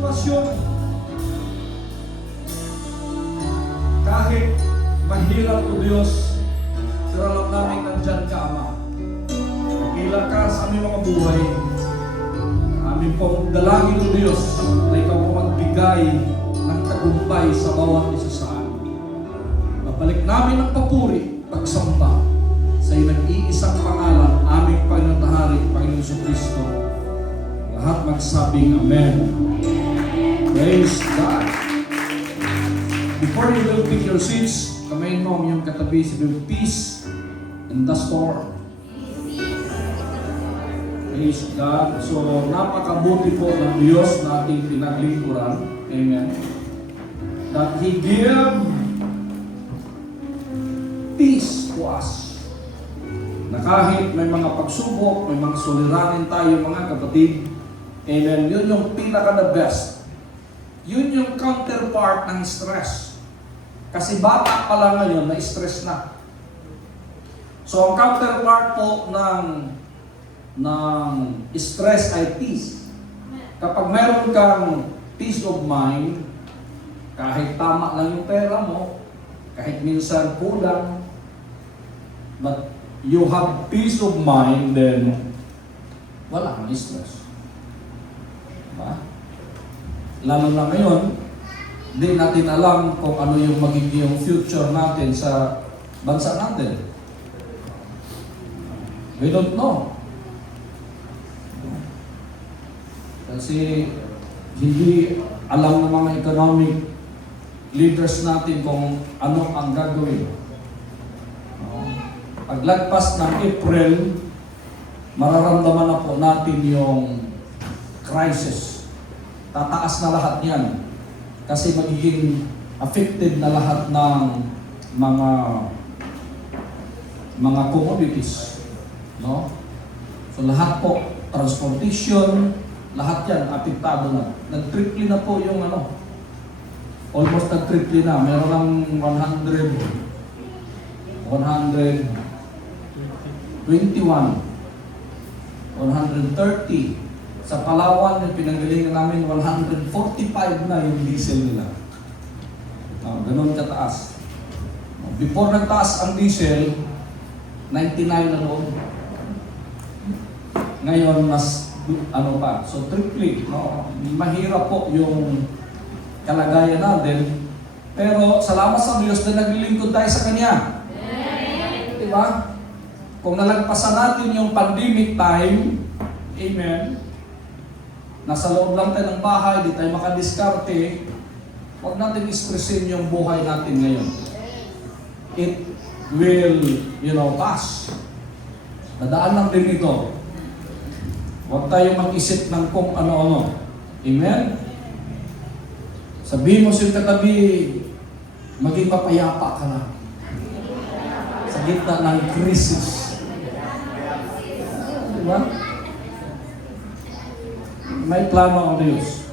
sitwasyon, kahit mahirap o Diyos, pero alam namin nandyan ka, Ama. Nagkila ka sa aming mga buhay. Aming pong dalangin o Diyos na ikaw po magbigay ng tagumpay sa bawat isa sa amin. Babalik namin ang papuri, pagsamba sa iyong nag-iisang pangalan, aming Panginoon na Hari, Panginoon Jesucristo. Lahat magsabing Amen. Praise God. Before you will pick your seats, kamayin mo ang iyong katabi, sabihin, peace in the storm. Praise God. So, napakabuti po ng Diyos na ating pinaglingkuran. Amen. That He give peace to us. Na kahit may mga pagsubok, may mga suliranin tayo mga kapatid, amen, yun yung pinaka-the best. Yun yung counterpart ng stress. Kasi bata pa lang ngayon, na-stress na. So, ang counterpart po ng stress ay peace. Kapag meron kang peace of mind, kahit tama lang yung pera mo, kahit minsan kulang, but you have peace of mind, then wala kang stress. Diba? Lalo na ngayon, hindi natin alam kung ano yung magiging future natin sa bansa natin. We don't know. Kasi hindi alam ng mga economic leaders natin kung ano ang gagawin. Paglagpas ng April, mararamdaman na po natin yung crisis. Tataas na lahat yan. Kasi magiging affected na lahat ng mga commodities. No? So lahat po, transportation, lahat yan, apektado na. Nag-triple na po yung almost nag-triple na. Meron lang 121, 130. Sa Palawan, yung pinanggalingan namin, 145 na yung diesel nila. Ganun kataas. Before nagtaas ang diesel, 99 na noon. Ngayon, mas pa. So, triple. No? Mahirap po yung kalagayan natin. Pero, salamat sa Diyos na naglilingkod tayo sa Kanya. Diba? Kung nalagpasan natin yung pandemic time, amen, nasa loob lang tayo ng bahay, di tayo makadiskarte, huwag natin expressin yung buhay natin ngayon. It will, pass. Nadaan lang din ito. Huwag tayo mag-isip ng kung ano-ano. Amen? Sabihin mo sa katabi, maging mapayapa ka na sa gitna ng krisis. Diba? May plano ang Diyos.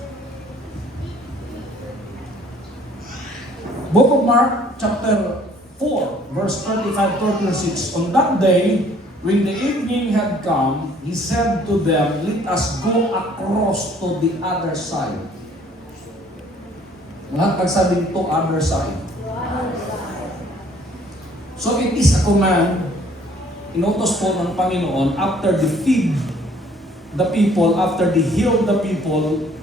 Book of Mark, chapter 4, verse 35-36. On that day, when the evening had come, He said to them, let us go across to the other side. Lahat nagsabing to other side. So it is a command, inutos po ng Panginoon, after they feed the people, after they heal the people,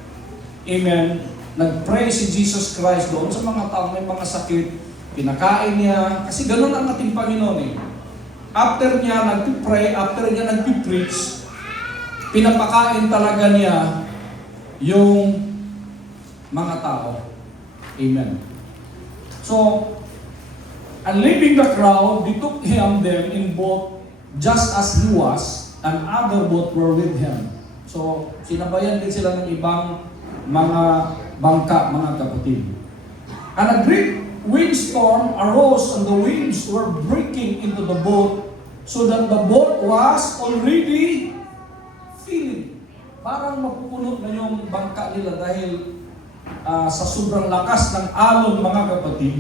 amen, nag-pray si Jesus Christ doon sa mga taong may mga sakit, pinakain niya, kasi ganun ang ating Panginoon eh. After niya nag-pray, after niya nag-preach, pinapakain talaga niya yung mga tao. Amen. So, and leaving the crowd, they took them in boat just as he was, and other boat were with him. So, sinabayan din sila ng ibang mga bangka, mga kapatid. And a great windstorm arose, and the winds were breaking into the boat, so that the boat was already filling. Parang mapupunot na yung bangka nila dahil sa sobrang lakas ng alon, mga kapatid,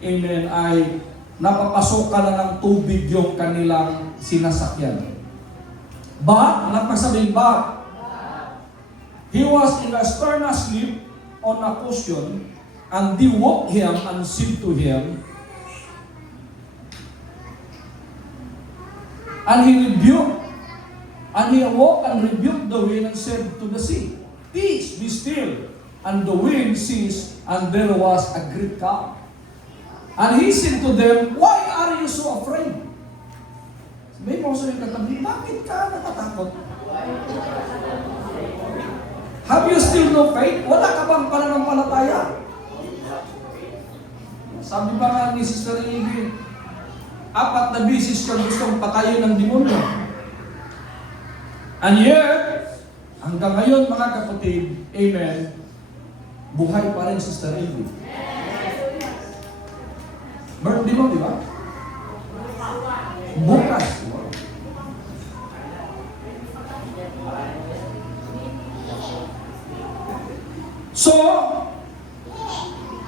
amen, ay napapasokan na ng tubig yung kanilang sinasakyan. But, anak pa sabihin, but, He was in a stern asleep on a cushion, and they woke him and said to him, and he awoke and rebuked the wind and said to the sea, Peace, be still. And the wind ceased, and there was a great calm. And he said to them, Why are you so afraid? Sabi mo sa iyong katabi, bakit ka natatakot? Have you still no faith? Wala ka bang pananampalataya? Sabi ba nga ni Sister Ivy, 4 na bisis ka gustong patayin ng demonyo. And yet, hanggang ngayon mga kapatid, amen, buhay pa rin Sister Ivy. Birthday mo, di ba? Bukas. So,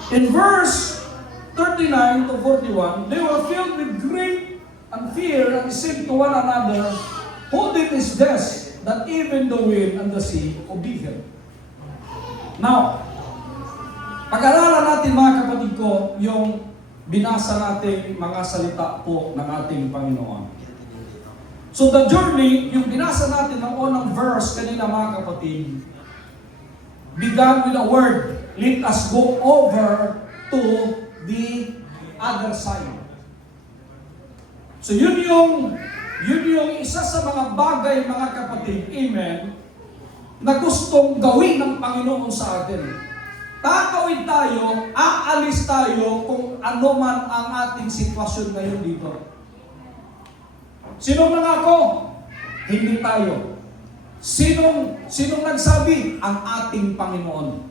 in verse 39 to 41, they were filled with grief and fear and said to one another, Who then is this, that even the wind and the sea obey him? Now, pag-aralan natin mga kapatid ko, yung binasa natin mga salita po ng ating Panginoon. So the journey, yung binasa natin ng unang verse kanina mga kapatid, began with a word, let us go over to the other side. So yun yung isa sa mga bagay mga kapatid, amen, na gustong gawin ng Panginoon sa atin. Tatawid tayo, aalis tayo kung ano man ang ating sitwasyon ngayon dito. Sinong nangako? Hindi tayo. Sinong nagsabi? Ang ating Panginoon.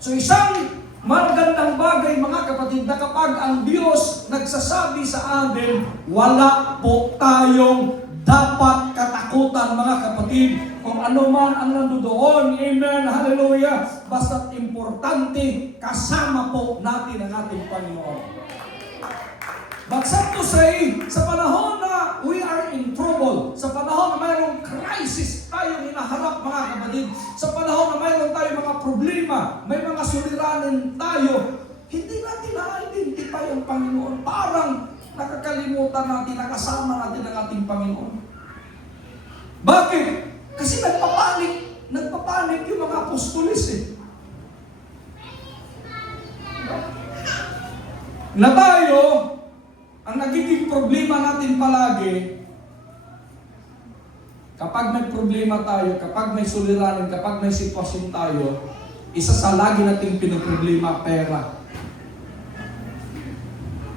So isang magandang bagay mga kapatid na kapag ang Diyos nagsasabi sa atin, wala po tayong dapat katakutan mga kapatid kung ano man ang nandoon. Amen. Hallelujah. Basta't importante, kasama po natin ang ating Panginoon. But sad to say, sa panahon na we are in trouble, sa panahon na mayroong crisis tayong hinaharap mga kapatid, sa panahon na mayroong tayong mga problema, may mga suliranin tayo, hindi natin na-identify ang Panginoon. Parang nakakalimutan natin, nakasama natin ang ating Panginoon. Bakit? Kasi nagpapanik yung mga apostolis eh. Na tayo, ang nagiging problema natin palagi, kapag may problema tayo, kapag may suliranin, kapag may sitwasyon tayo, isa sa lagi nating pinoproblema, pera.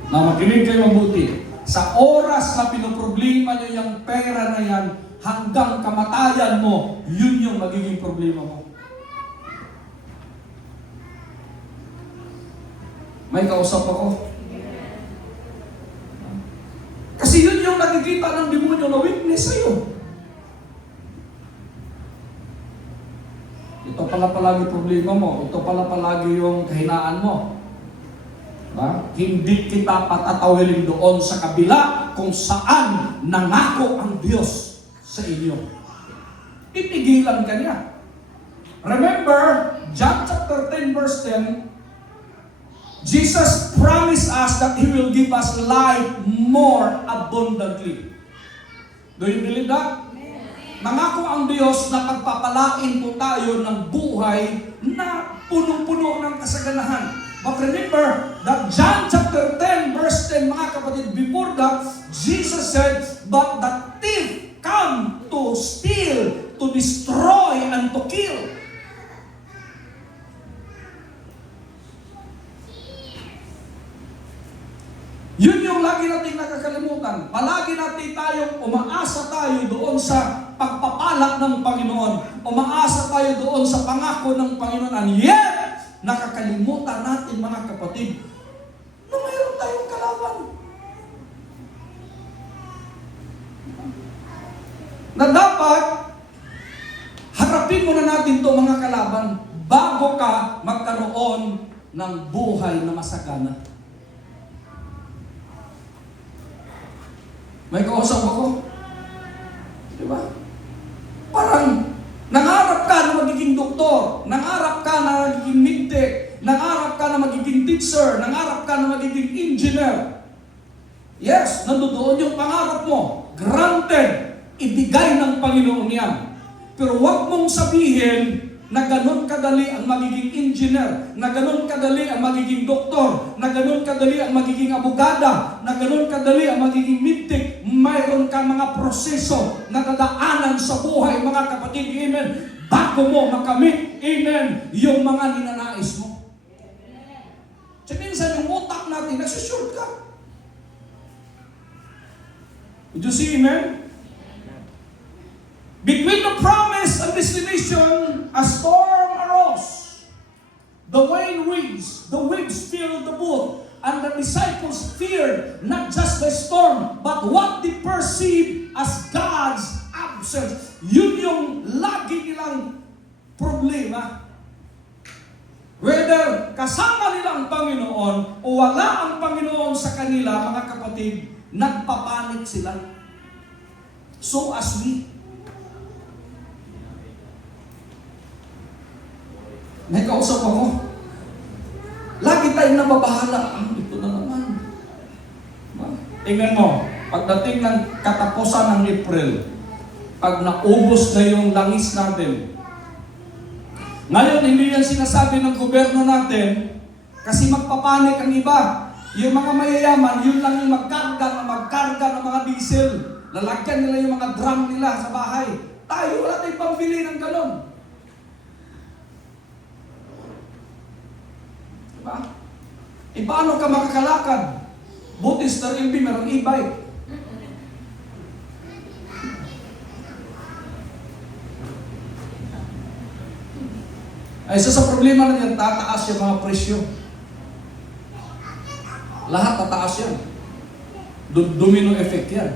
Na makinig kayo mabuti. Sa oras na pinoproblema nyo yung pera na yan, hanggang kamatayan mo, yun yung magiging problema mo. May kausap ako. Kasi yun yung nakikita ng demonyo na weakness sa'yo. Ito pala palagi problema mo. Ito pala palagi yung kahinaan mo. Ba? Hindi kita patatawilin doon sa kabila kung saan nangako ang Diyos sa inyo. Pipigilan ka niya. Remember, John chapter 10 verse 10, Jesus promised us that He will give us life more abundantly. Do you believe that? Nangako ang Diyos na pagpapalain po tayo ng buhay na punong-puno ng kasaganahan. But remember that John chapter 10 verse 10, mga kapatid, before that, Jesus said, but the thief come to steal, to destroy, and to kill. Yun yung lagi natin nakakalimutan. Palagi natin tayong umaasa tayo doon sa pagpapala ng Panginoon. Umaasa tayo doon sa pangako ng Panginoon. And yet, nakakalimutan natin mga kapatid na mayroon tayong kalaban. Na dapat, harapin muna natin to mga kalaban bago ka magkaroon ng buhay na masagana. May kausap ako. Di ba? Parang nangarap ka na magiging doktor, nangarap ka na magiging midtech, nangarap ka na magiging teacher, nangarap ka na magiging engineer. Yes, nandoon yung pangarap mo. Granted, ibigay ng Panginoon yan. Pero huwag mong sabihin na ganun kadali ang magiging engineer, na ganun kadali ang magiging doktor, na ganun kadali ang magiging abogada, na ganun kadali ang magiging midtech. Mayroon ka mga proseso na dadaanan sa buhay, mga kapatid, amen, bago mo makamit, amen, yung mga ninanais mo. So minsan yung utak natin, nagsushortcut. Did you see, amen? Between the promise and destination, a storm arose. The wind waves filled the boat, and the disciples feared not just the storm, but what they perceived as God's absence. Yun yung lagi nilang problema. Whether kasama nila ang Panginoon o wala ang Panginoon sa kanila, mga kapatid, nagpapanik sila. So as we. May kausap ako. Lagi tayong nababahala. Ito na naman. Tingnan mo, pagdating ng katapusan ng April, pag naubos na yung langis natin, ngayon, hindi yan sinasabi ng gobyerno natin kasi magpapanik ang iba. Yung mga mayayaman, yun lang yung magkarga ng mga diesel. Lalagyan nila yung mga drum nila sa bahay. Tayo, wala tayong pambili ng galon. Diba? Paano ka makakalakad? Buti Star LB, merong e-bike. Ay, isa sa problema na yan, tataas yung mga presyo. Lahat tataas yan. Domino effect yan.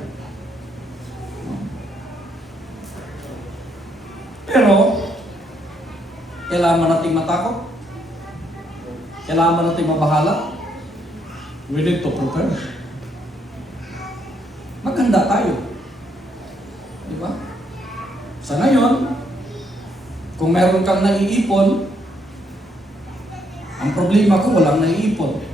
Pero, kailangan nating matakot. Kailangan nating mabahala. We need to prepare. Maganda tayo. Diba? Sa ngayon, kung meron kang naiipon, ang problema ko, walang naiipon.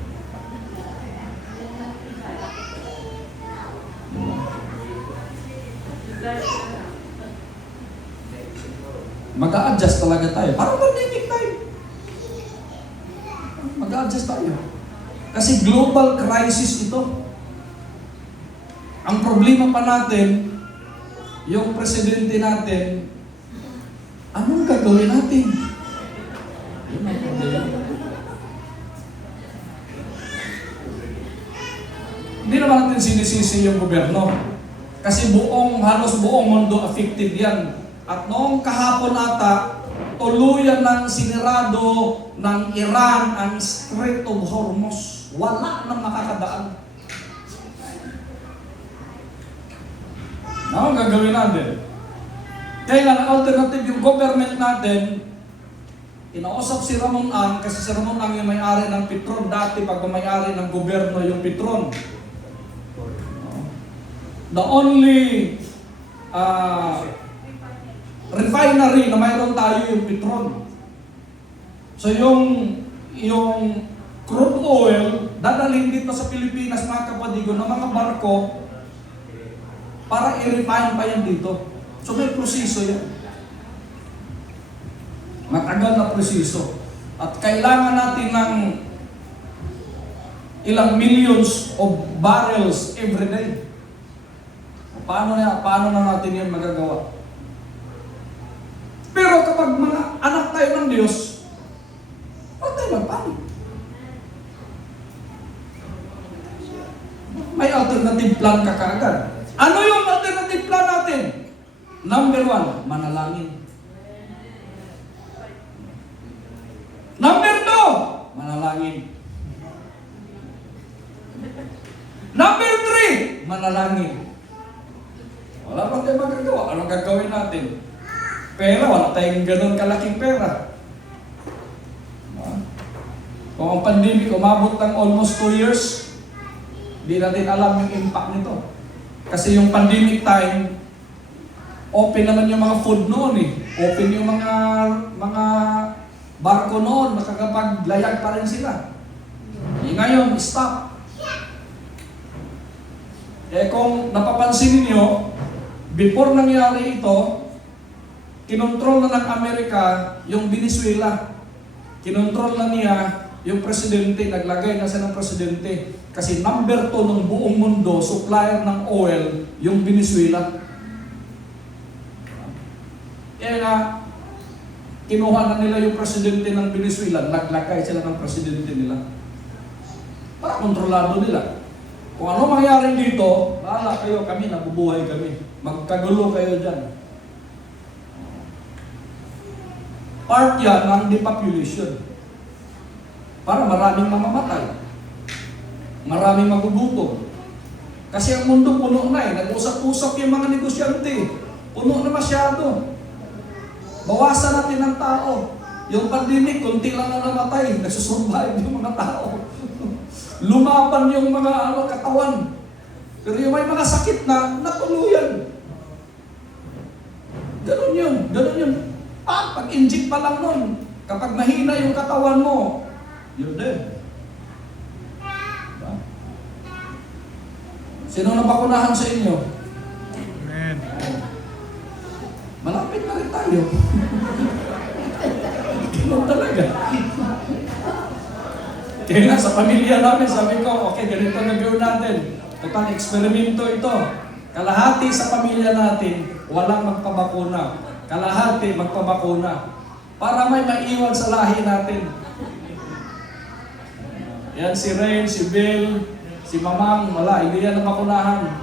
Mag-a-adjust talaga tayo. Parang pandemic tayo. Mag-a-adjust tayo. Kasi global crisis ito. Ang problema pa natin, yung presidente natin, anong gagawin natin? Yun ang problema. Hindi naman natin sinisisi yung gobyerno. Kasi halos buong mundo affected yan. At noong kahapon ata, tuluyan ng sinirado ng Iran ang Strait of Hormuz. Wala nang makakadaan. Ano ang gagawin natin? Kaya ang alternative yung government natin, inausap si Ramon Ang, kasi si Ramon Ang yung may-ari ng Petron. Dati pag may-ari ng gobyerno yung Petron. The only refinery na mayroon tayo yung Petron. So yung crude oil, dadalhin dito sa Pilipinas, mga kapadigo, ng mga barko para i-refine pa yan dito. So may proseso yan. Matagal na proseso. At kailangan natin ng ilang millions of barrels every day. Paano na natin yan magagawa? Pero kapag mga anak tayo ng Diyos, huwag tayo magpanik. May alternative plan ka kaagad. Ano yung alternative plan natin? Number 1, manalangin. Number 2, manalangin. Number 3, manalangin. Wala pa tayo magagawa. Anong gagawin natin? Pera, wala tayong ganun kalaking pera. Kung ang pandemic umabot ng almost 2 years, di natin alam yung impact nito. Kasi yung pandemic time, open naman yung mga food noon eh. Open yung mga barko noon, nakakapaglayag pa rin sila. Ngayon, stop. Kung napapansin niyo, before nangyari ito, kinontrol na ng Amerika yung Venezuela. Kinontrol na niya yung presidente, naglagay na siya ng presidente. Kasi number 2 ng buong mundo, supplier ng oil, yung Venezuela. Kaya nga, kinuha na nila yung presidente ng Venezuela, naglagay sila ng presidente nila. Para kontrolado nila. Kung ano mangyari dito, bahala kayo, kami, nabubuhay kami. Magkagulo kayo dyan. Part yan ng depopulation. Para maraming mamamatay. Maraming magugutom. Kasi ang mundo puno na nag-usap-usap yung mga negosyante. Puno na masyado. Bawasan natin ng tao. Yung pandemic, kunti lang na namatay. Nagsusurvive yung mga tao. Lumaban yung mga katawan. Pero yung may mga sakit na natuluyan. Ganun yun. Ganun yun. Pag-inject pa lang nun. Kapag mahina yung katawan mo, you're dead. Diba? Sino nabakunahan sa inyo? Amen. Malapit na rin tayo. Ganun talaga. Kaya nga sa pamilya namin, sabi ko, okay, ganito na gawin natin. Total eksperimento ito. Kalahati sa pamilya natin, walang magpabakuna. Kalahati magpabakuna. Para may maiwan sa lahi natin. Yan si Rain, si Bill, si Mamang, wala, hindi yan nabakunahan.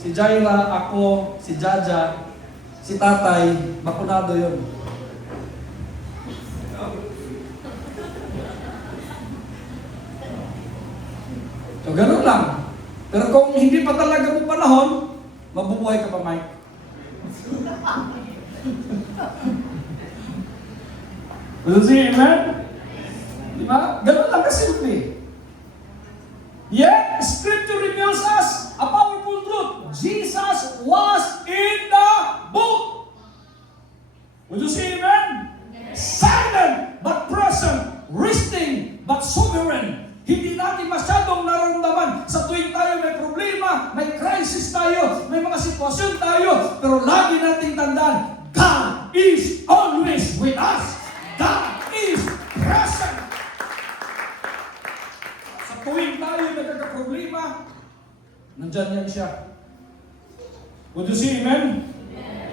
Si Jaira, ako, si Jaja, si Tatay, bakunado yun. So, ganun lang. Pero kung hindi pa talaga mo panahon, mabubuhay ka pa, Mike. Will you see, amen? Diba? Ganun lang kasimple. Yet, Scripture reveals us a powerful truth. Jesus was in the boat. Will you see, amen? Silent but present, resting but sovereign. Hindi natin masyadong nararamdaman sa tuwing tayo may problema, may crisis tayo, may mga sitwasyon tayo, pero lagi nating tandaan, God is always with us. God is present. Sa tuwing tayo nagkakaproblema, nandyan yan siya. Would you see, amen?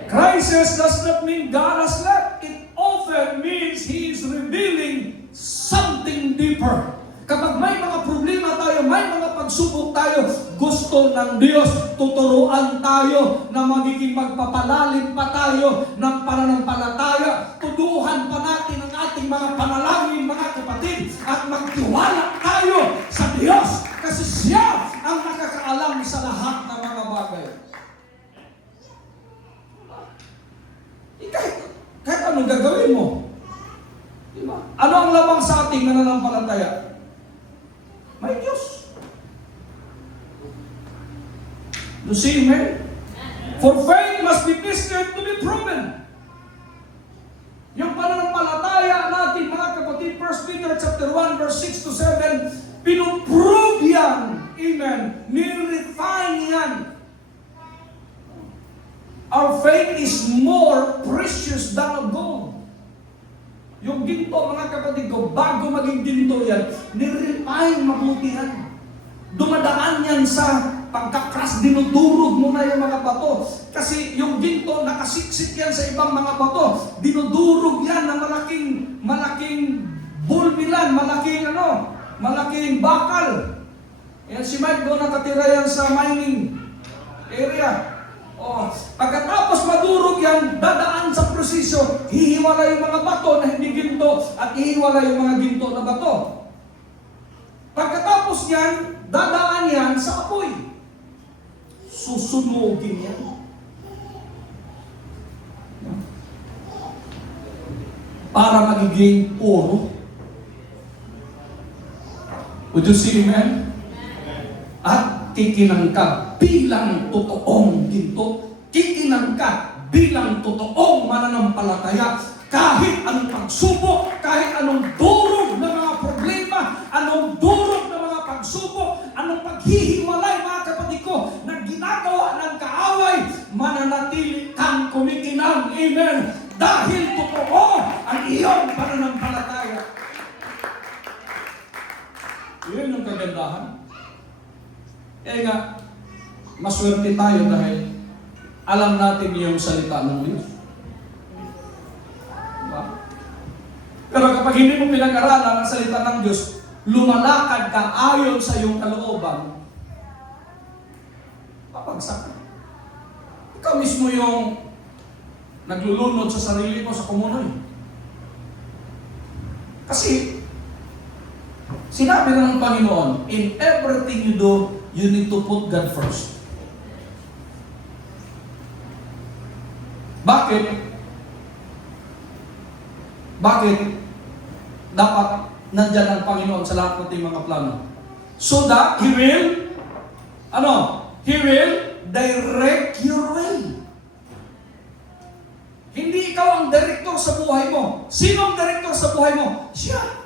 Crisis does not mean God has left. It often means He is revealing something deeper. Kapag may mga problema tayo, may mga pagsubok tayo, gusto ng Diyos, tuturuan tayo na magiging magpapalalim pa tayo ng pananampalataya. Tuduhan pa natin ang ating mga panalangin, mga kapatid, at magtiwala tayo sa Diyos kasi siya ang nakakaalam sa lahat ng mga bagay. Kahit anong gagawin mo, diba? Ano ang lamang sa ating nananampalataya? May Diyos. You see, amen? For faith must be tested to be proven. Yung pananampalataya natin, mga kapatid, 1 Peter chapter 1, verse 6 to 7, pinuprove yan. Amen. Nirefine yan. Our faith is more precious than gold. Yung ginto, mga kapatid ko, bago maging ginto yan, nirefine mabuti yan. Dumadaan yan sa pagkakras, dinudurog mo na yung mga bato. Kasi yung ginto, nakasiksik yan sa ibang mga bato. Dinudurog yan ng malaking bulbilan, malaking bakal. Yan si Mike doon nakatira yan sa mining area. Pagkatapos madurog yan, dadaan sa prosesyo, hihiwala yung mga bato na hindi ginto at hihiwala yung mga ginto na bato. Pagkatapos yan, dadaan yan sa apoy. Susunugin yan. Para magiging puro. Would you see, amen? At kikinangkab bilang totoong ginto, kikinangkab bilang totoong mananampalataya, kahit anong pagsubok, kahit anong durog ng mga problema, anong durog ng mga pagsubok, anong paghihiwalay, mga kapatid ko, na ginagawa ng kaaway, mananatili kang kumikinang. Amen. Dahil totoo ang iyong pananampalataya. Yun yung kagandahan. Kaya nga, maswerte tayo dahil alam natin yung salita ng Diyos. Diba? Pero kapag hindi mo pinag-aralan ang salita ng Diyos, lumalakad ka ayon sa iyong kalooban, papagsak ka. Ikaw mismo yung naglulunod sa sarili mo sa kumunoy. Kasi, sinabi na ng Panginoon, in everything you do, you need to put God first. Bakit? Bakit dapat nandyan ang Panginoon sa lahat ng ating mga plano? So that He will, He will direct your way. Hindi ikaw ang direktor sa buhay mo. Sino ang direktor sa buhay mo? Siya.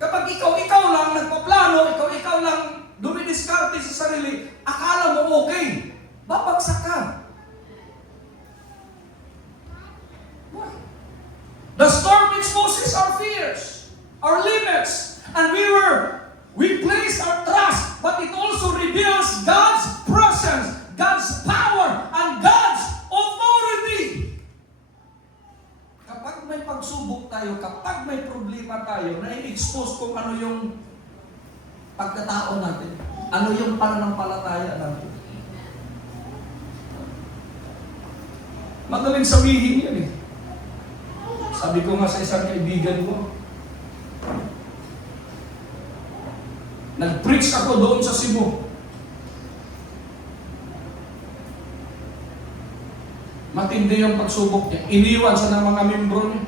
Kapag ikaw lang nagpaplano, ikaw lang dumidiskarte sa sarili, akala mo okay, babagsak ka. The storm exposes our fears, our limits, and we place our trust, but it also reveals God's presence, God's power, and God's authority. Kapag may pagsubok tayo, kapag may problema tayo, na-expose kung ano yung pagkatao natin, ano yung pananampalataya natin. Madaling sabihin yan eh. Sabi ko nga sa isang kaibigan ko, nag-preach ako doon sa Cebu. Matindi yung pagsubok niya. Iniwan siya ng mga membro niya.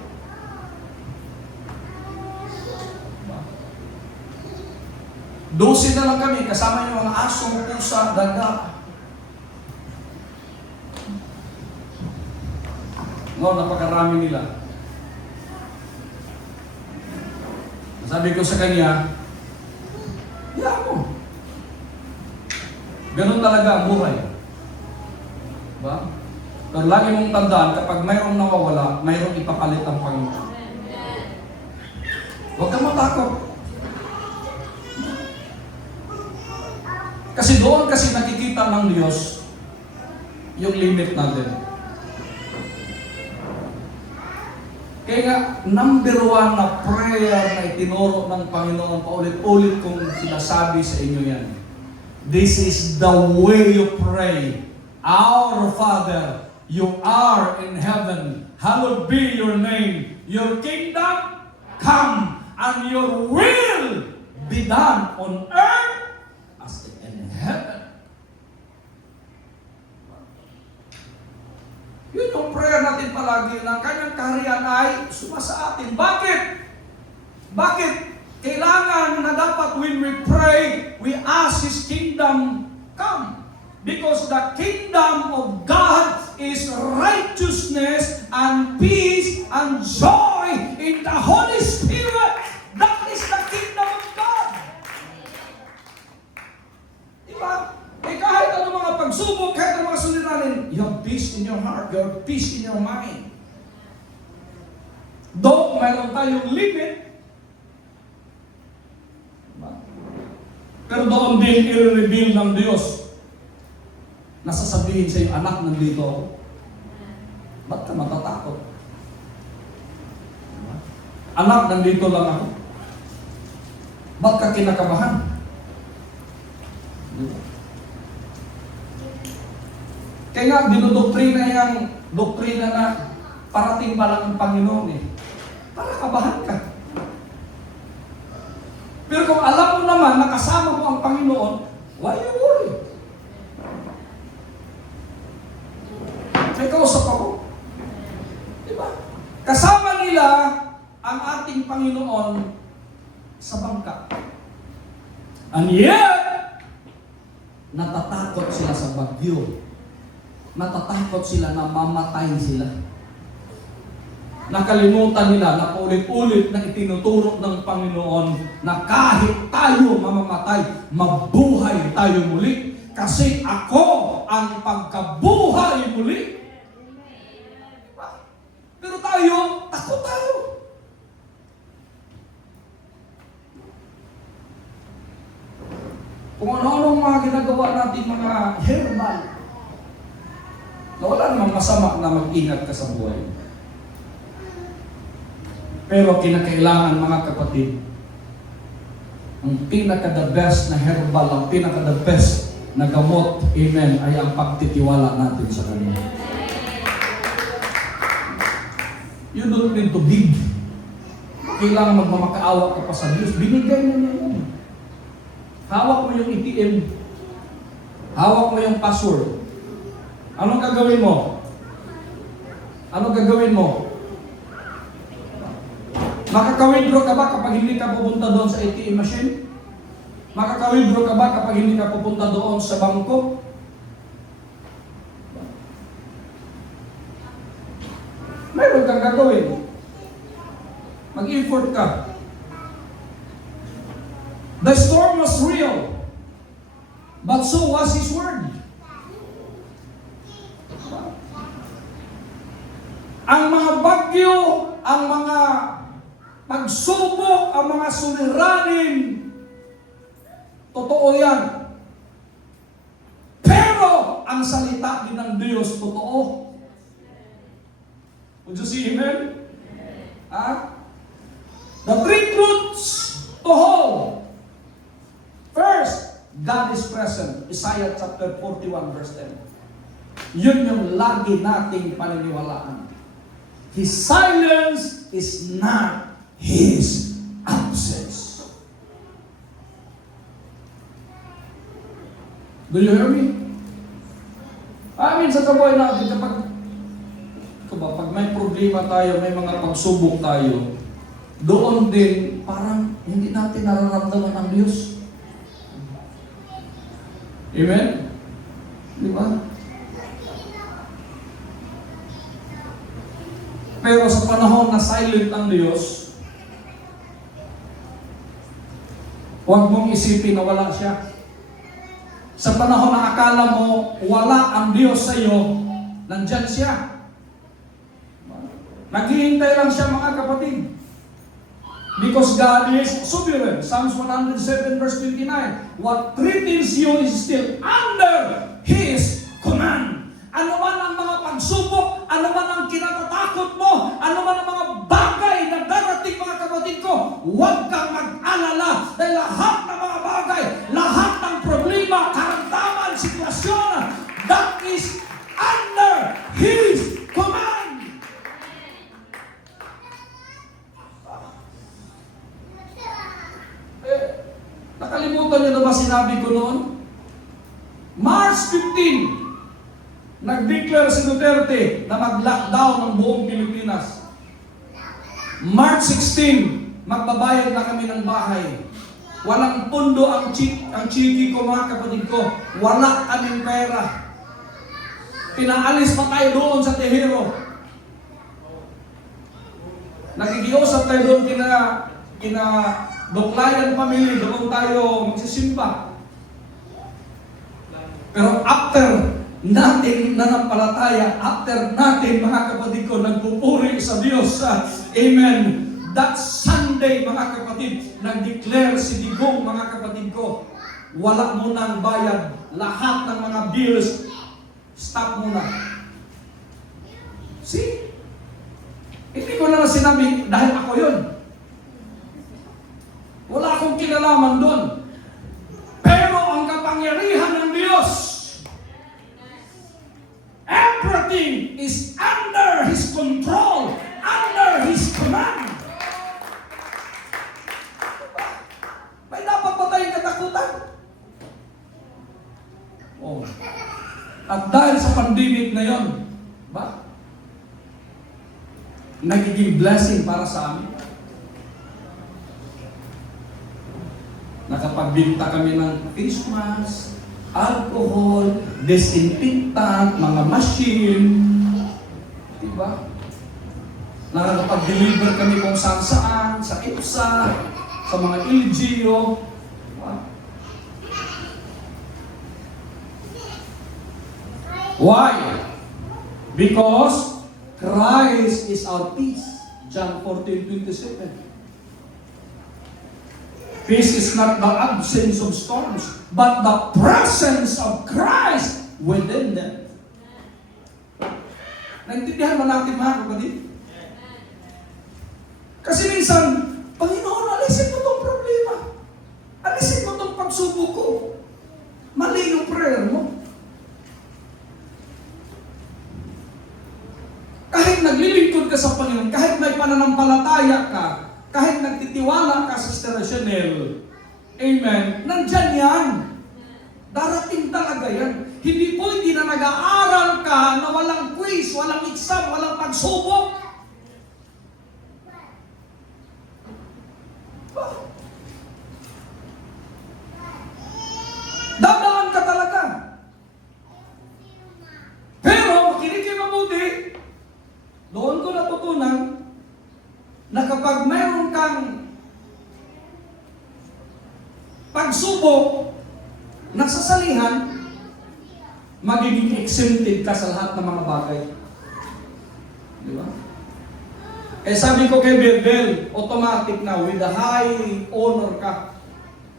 Dosi na lang kami, kasama yung mga aso, pusa, daga. Napakarami nila. Sabi ko sa kanya, mo. Ganun talaga ang buhay. Diba? Pero lagi mong tandaan, kapag mayroong nawawala, mayroong ipapalit ang Panginoon. Huwag kang matakot. Kasi doon kasi nakikita ng Diyos yung limit natin. Kaya nga, number one na prayer na itinuro ng Panginoon, paulit-ulit kong sinasabi sa inyo yan. This is the way you pray. Our Father, you are in heaven. Hallowed be your name. Your kingdom come, and your will be done on earth as in heaven. Yun yung prayer natin palagi na kanyang kaharian ay sumasa atin. Bakit? Bakit? Kailangan na dapat when we pray, we ask His kingdom come. Because the kingdom of God is righteousness and peace and joy in the Holy Spirit. That is the kingdom of God. Diba? Kahit ano mga pagsubok, kahit ano mga suliranin, you have peace in your heart, you have peace in your mind. Though mayroon tayong limit, pero doon din i-reveal ng Diyos na sasabihin sa iyong anak, nandito ako. Ba't ka matatakot? Anak, nandito lang ako. Ba't ka kinakabahan? Kaya nga, dinodoktrina yung doktrina na parating pa lang ang Panginoon eh. Para kabahan ka. Pero kung alam mo naman, nakasama mo ang Panginoon, why you worry? May kausap ako. Diba? Kasama nila ang ating Panginoon sa bangka. And yet, natatakot sila sa bagyo. Natatakot sila na mamatay sila. nakalimutan nila na ulit-ulit na itinuturo ng Panginoon na kahit tayo mamamatay, mabuhay tayo muli. Kasi ako ang pagkabuhay muli. Pero tayo, takot tayo. Kung ano-anong mga ginagawa natin, mga herbal, na wala namang masama na mag-ingat ka sa buhay. Pero kinakailangan, mga kapatid, ang pinaka-the best na herbal, ang pinaka-the best na gamot, amen, ay ang pagtitiwala natin sa Kanya. You don't need to beg. Kailangan magmamakaawa ka pa sa Diyos. Binigay na niya yan. Hawak mo yung ATM. Hawak mo yung password. Anong gagawin mo? Anong gagawin mo? Makaka-withdraw ka ba kapag hindi ka pupunta doon sa ATM machine? Makaka-withdraw ka ba kapag hindi ka pupunta doon sa bangko? Meron kang gagawin. Mag-effort ka. The storm was real, but so was His word. Ang mga bagyo, ang mga pagsubok, ang mga suliranin, totoo yan. Pero ang salita din ng Diyos, totoo. Would you see Amen? The three truths to hold. First, God is present. Isaiah chapter 41 verse 10. Yun yung lagi nating paniniwalaan. His silence is not His absence. Do you hear me? Sa kabuhay natin, pag may problema tayo, may mga pagsubok tayo, doon din, parang hindi natin nararamdaman ang Diyos. Amen? Di ba? Pero sa panahon na silent ang Diyos, huwag mong isipin na wala siya. Sa panahon na akala mo wala ang Diyos sa iyo, nandyan siya. Naghihintay lang siya, mga kapatid. Because God is sovereign. Psalms 107 verse 29. What threatens you is still under His command. Ano man ang mga pagsubok, ano man ang kinatatakot mo, ano man ang mga bagay na darating, mga kapatid ko, huwag kang mag-alala dahil lahat ng mga bagay, lahat ng problema, karamdaman, sitwasyon, that is under His command. Nakalimutan niyo na ba sinabi ko noon? March 15, nag-declare si Duterte na mag-lockdown ng buong Pilipinas. March 16, magbabayad na kami ng bahay. Walang pundo ang chiki ko, mga kapatid ko. Wala kaming pera. Pinaalis pa tayo doon sa Tejero. Nakikiusap tayo doon kina Buklayan family, doon tayo magsisimba. Pero after natin nanampalataya, after natin, mga kapatid ko, nagpupuri sa Diyos, amen, that Sunday, mga kapatid, nag-declare si Digong, mga kapatid ko, wala mo nang bayad, lahat ng mga bills, stop muna. See? Hindi ko na sinabi, dahil ako yun. Wala akong kinalaman doon. Pero ang kapangyarihan ng Diyos, everything is under His control, under His command. May dapat ba tayong katakutan? Oh. At dahil sa pandemic na yon, ba? Nagiging blessing para sa amin. Nakapagbinta kami ng face mask, alcohol, disinfectant, mga machine. Diba? Nakakapag-deliver kami kung saan-saan, sa IPSA, sa mga LGU. Why? Because Christ is our peace. John 14:27. Peace is not the absence of storms, but the presence of Christ within them. Naintindihan ba natin mga kapatid? Kasi minsan, Panginoon, alisin mo itong problema. Alisin mo itong pagsubok ko. Mali yung prayer mo. Kahit naglilingkod ka sa Panginoon, kahit may pananampalataya ka, kahit nagtitiwala ka sa Sister Chanel, amen, nandyan yan. Darating talaga yan. Hindi pwede na nag-aaral ka na walang quiz, walang exam, walang pagsubok. Dadaan ka talaga. Pero, makinig kayo mabuti, doon ko natutunan na kapag mayroon kang pagsubok na sasalihan, magiging exempted ka sa lahat ng mga bagay. Di ba? Eh sabi ko kay Bel, automatic na, with a high honor ka.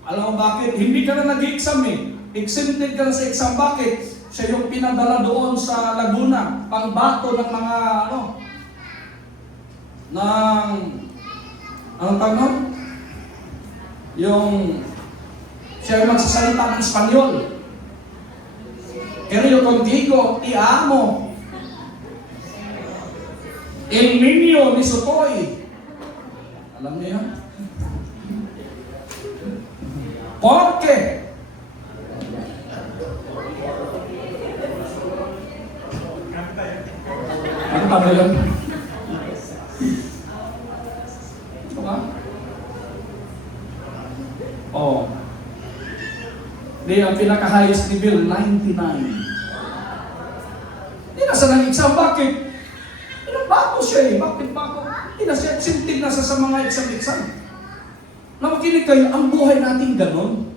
Alam mo bakit? Hindi ka na nag-exam eh. Exempted ka na sa exam. Bakit? Siya yung pinadala doon sa Laguna, pangbato ng mga anong tawag nun? Yung siya yung magsasalita ng Espanyol. Pero yung contigo, ti amo. El niño ni Sotoy. Alam niyo yun? Porque ano ba yun? Diba? Oh. Di, ang pinaka-highest level, 99. Di na sa nang-exam. Bakit? Bago siya eh. Bakit bago? Di na siya exempted na sa mga exam-exam. Na makinig kayo, ang buhay natin ganon.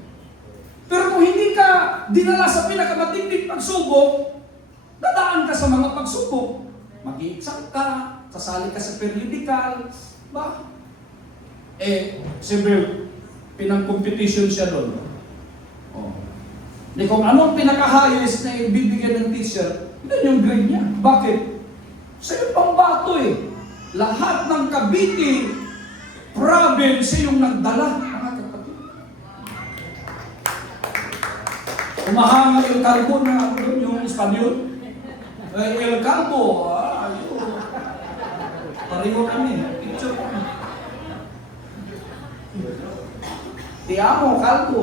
Pero kung hindi ka dinala sa pinakamatinding pagsubok, dadaan ka sa mga pagsubok. Mag-i-exam ka, sasali ka sa periodical, ba? Eh, siyempre, pinang-competition siya doon. Oh. Di kung anong pinaka-highest na ibibigyan ng teacher, yun yung grade niya. Bakit? Sa'yo pang bato eh. Lahat ng Cavite province yung nagdala. Mga kapatid. Umahanga yung Calvo na yung Espanyol. El Calvo, ayun. Pareho kami. Picture kami. Te amo, Calvo.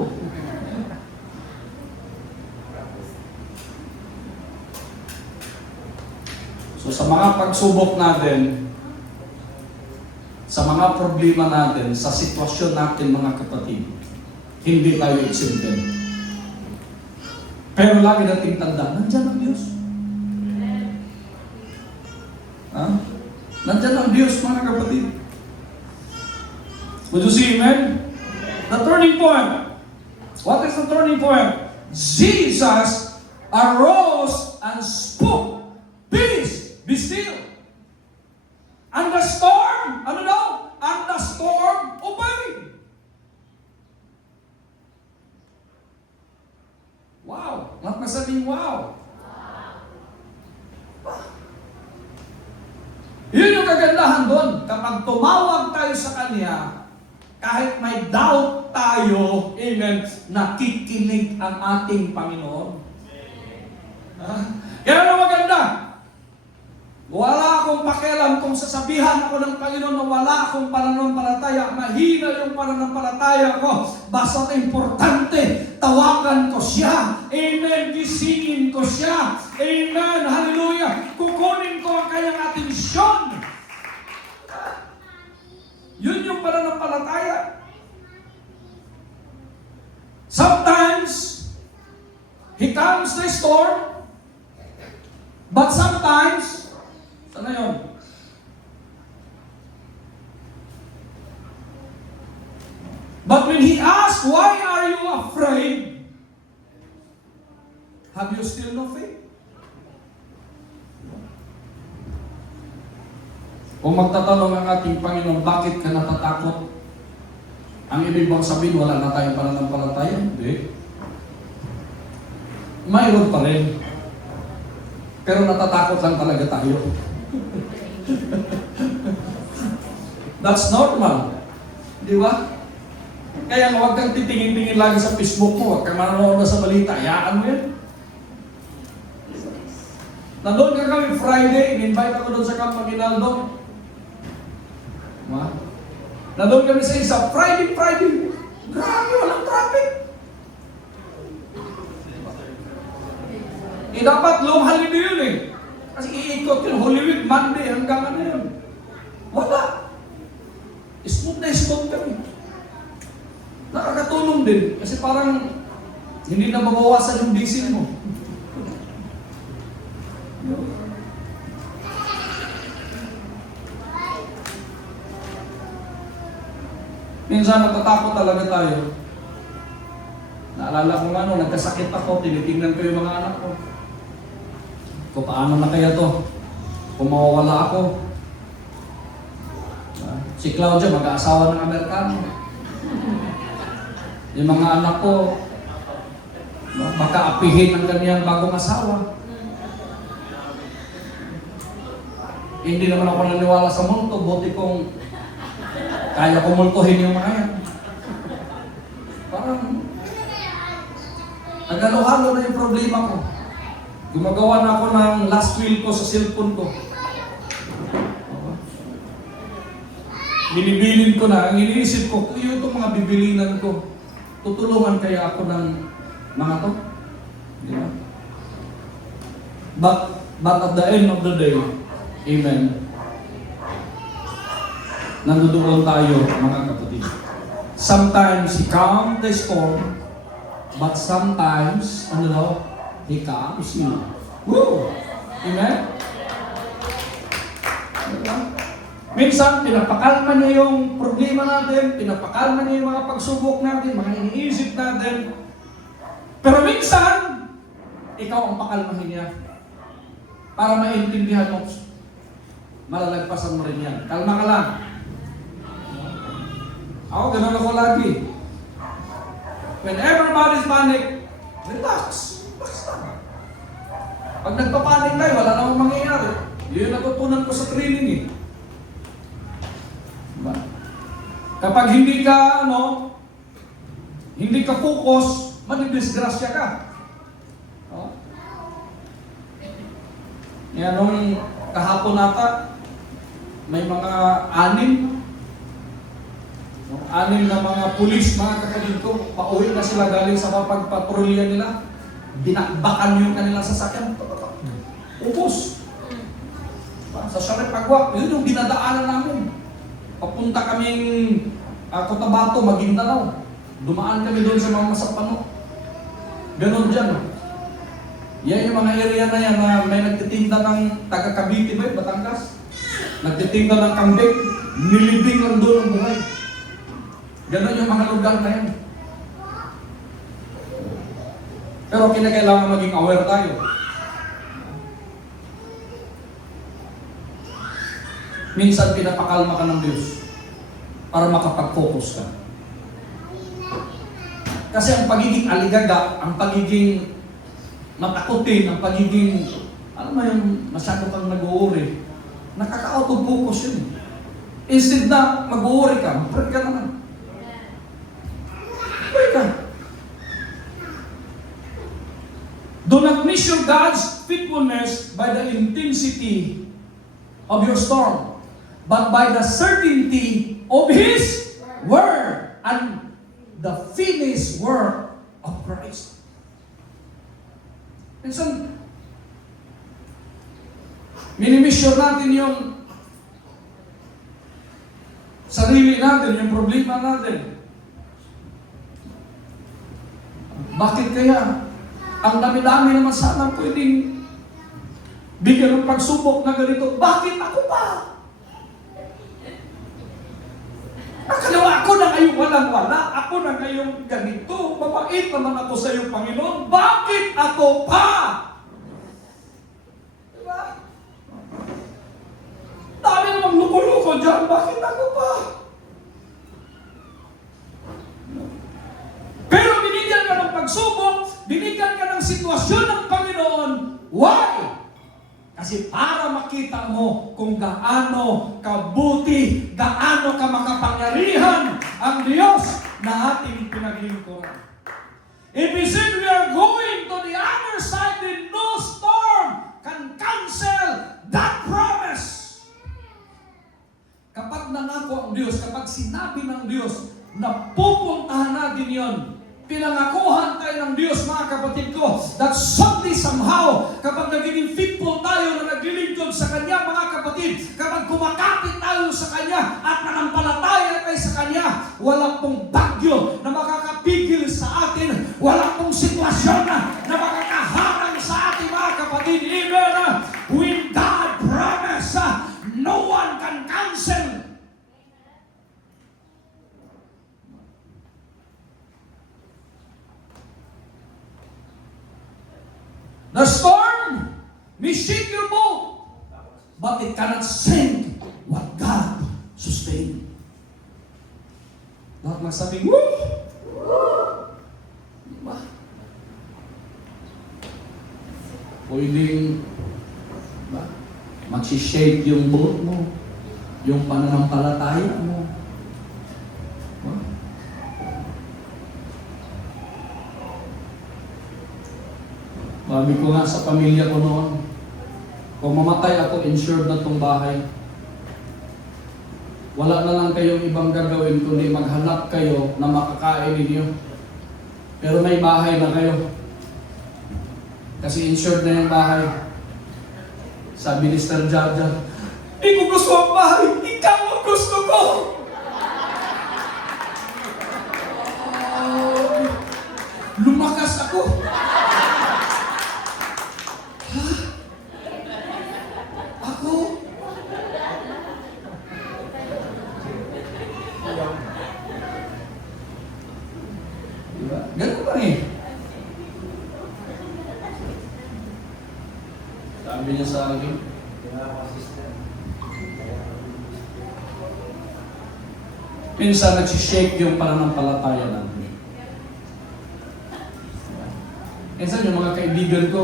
So sa mga pagsubok natin, sa mga problema natin, sa sitwasyon natin mga kapatid, hindi tayo exempted. Pero lagi nating tanda, nandyan ang Diyos. Ha? Nandyan ang Diyos mga kapatid. Would you see, amen? The turning point. What is the turning point? Jesus arose and spoke, "Peace, be still." And the storm, ano daw? And the storm obeyed. Wow. Lahat masabing wow. Yun yung kagandahan doon. Kapag tumawag tayo sa Kanya, kahit may doubt tayo, amen, nakikinig ang ating Panginoon. Kaya ano maganda? Wala akong pakialam kung sasabihan ako ng Panginoon na wala akong pananampalataya. Mahina yung pananampalataya ko. Basta importante, tawagan ko siya. Amen. Gisingin ko siya. Amen. Hallelujah. Kukunin ko ang kanyang atensyon. Yun yung pananampalataya. Sometimes, he calms the storm. But sometimes, sana yun? But when he asked, why are you afraid? Have you still no faith? Kung magtatanong ang ating Panginoon, bakit ka natatakot? Ang ibig bang sabihin, wala na tayong pananampalataya? Hindi. Mayroon pa rin. Pero natatakot lang talaga tayo. That's normal. Di ba? Kaya huwag kang titingin-tingin lagi sa Facebook mo, huwag kang manonood na sa balita, hayaan mo yan. Nandun ka kami Friday, in-invite ako doon sa Camp Maguinaldo. Diba? Nandun kami sa isa, Friday. Grabe, walang traffic. Dapat long holiday yun eh. Kasi iikot yun, Holy Week, Monday, hanggang ano yun. Wala. Smooth na smooth kami. Nakakatulong din. Kasi parang hindi na mabawasan yung diesel mo. Minsan natatakot talaga tayo. Naalala ko nga nung nagkasakit ako, tinitingnan ko yung mga anak ko. Kung paano na kaya to? Kung mawawala ako. Si Claudia, mag-aasawa ng Amerikano. Yung mga anak ko, baka apihin ang kanyang bagong asawa. Hindi naman ako naniwala sa multo, buti kong kaya ko multuhin yung mga yan. Parang nagalo-halo na yung problema ko. Gumagawa na ako ng last will ko sa cellphone ko. Binibilin ko na, ang iniisip ko, yun itong mga bibilinan ko. Tutulungan kaya ako ng mga to? Di ba? But at the end of the day, amen, nandoon tayo, mga kapatid. Sometimes He calms the storm, but sometimes, ano daw? He calms you. Woo! Amen? Diba? Minsan, pinapakalma niya yung problema natin, pinapakalma niya yung mga pagsubok natin, mga iniisip natin. Pero minsan, ikaw ang pakalmahin niya. Para maintindihan mo, malalagpasan mo rin yan. Kalma ka lang. Ako, ganun ako lagi. When everybody's panic, relax. Relax lang. Pag nagpapanik tayo, wala namang mangyayari. Yun yung natutunan ko sa training eh. Diba? Kapag hindi ka, hindi ka focus, madidisgrasya ka. Oh. Yan, nung kahapon nata, may mga anim na mga pulis, mga kapatid ko, pauwi na sila galing sa pagpatrolya nila, dinakbakan yung kanilang sasakyan. Ubus. Sa Sharif Agwak, yun yung dinadaanan namin. Papunta kaming Cotabato, Maguindanao. Dumaan kami doon sa mga Masapano. Ganon dyan. Yan yung mga area na yan na may nagtitinda ng taga Cavite ba, Batangas? Nagtitinda ng kambing, nilibing ang doon ang buhay. Ganon yung mga lugar na yan. Pero kinakailangan maging aware tayo. Minsan pinapakalma ka ng Diyos para makapag-focus ka. Kasi ang pagiging aligaga, ang pagiging matakutin, ang pagiging, alam mo yung masyado kang nag-uuri, nakaka-out of focus yun. Instead na mag-uuri ka, mag-pray ka naman. Pray ka. Do not measure God's faithfulness by the intensity of your storm, but by the certainty of His Word and the finished work of Christ. Minsan, minimeasure natin yung sarili natin, yung problema natin. Bakit kaya? Ang dami-dami naman sana pwedeng bigyan ng pagsubok na ganito. Bakit ako pa? Akalawa ako na kayo walang-wala. Ako na ngayong ganito. Mabait naman ako sa iyo, Panginoon. Bakit ako pa? Diba? Dami namang luko-luko dyan. Bakit ako pa? Pero binigyan ka ng pagsubok, binigyan ka ng sitwasyon ng Panginoon. Why? Kasi para makita mo kung gaano kabuti, gaano ka makapangyarihan ang Diyos na ating pinaglingkuran. If we said we are going to the other side, then no storm can cancel that promise. Kapag nangako ang Diyos, kapag sinabi ng Diyos na pupuntahan natin yon, pinangakuhan tayo ng Diyos, mga kapatid ko, that someday somehow, kapag nagiging faithful tayo na naglilingkod sa Kanya, mga kapatid, kapag kumakapit tayo sa Kanya at nanampalataya tayo sa Kanya, walang pong bagyo na makakapigil sa atin, walang pong sitwasyon na makakaharang sa atin, mga kapatid. Even when God promise, no one can cancel. The storm may shake your boat, but it cannot sink what God sustained. Lahat magsabing, woo! Diba? Pwedeng diba? Magsishake yung boat mo, yung pananampalataya mo. Diba? Sabi ko nga sa pamilya ko noon, kung mamatay ako, insured na itong bahay. Wala na lang kayong ibang gagawin kundi maghanap kayo na makakain ninyo. Pero may bahay na kayo. Kasi insured na yung bahay. Sabi ni Mr. Jaja, "Di ko gusto ang bahay, ikaw ang gusto ko!" Lumakas ako. Ako? Diba? Ganun ba eh? Sabi niya sa akin, minsan nagsishake yung pananampalataya natin. Minsan yung mga kaibigan ko,